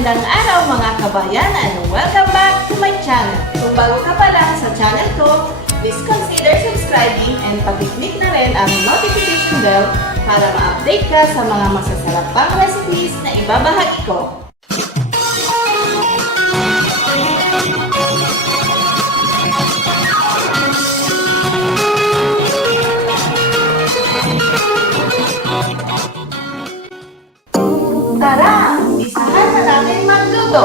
Magandang araw mga kabayan and welcome back to my channel. Kung bago ka pa lang sa channel ko, please consider subscribing and pakiclick na rin ang notification bell para ma-update ka sa mga masasarap pang recipes na ibabahagi ko. Tara, umpisahan na natin magluto.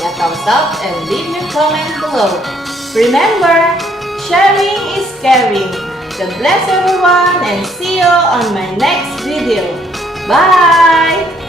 me a thumbs up and leave your comment below. Remember, sharing is caring. God bless everyone and see you on my next video. Bye!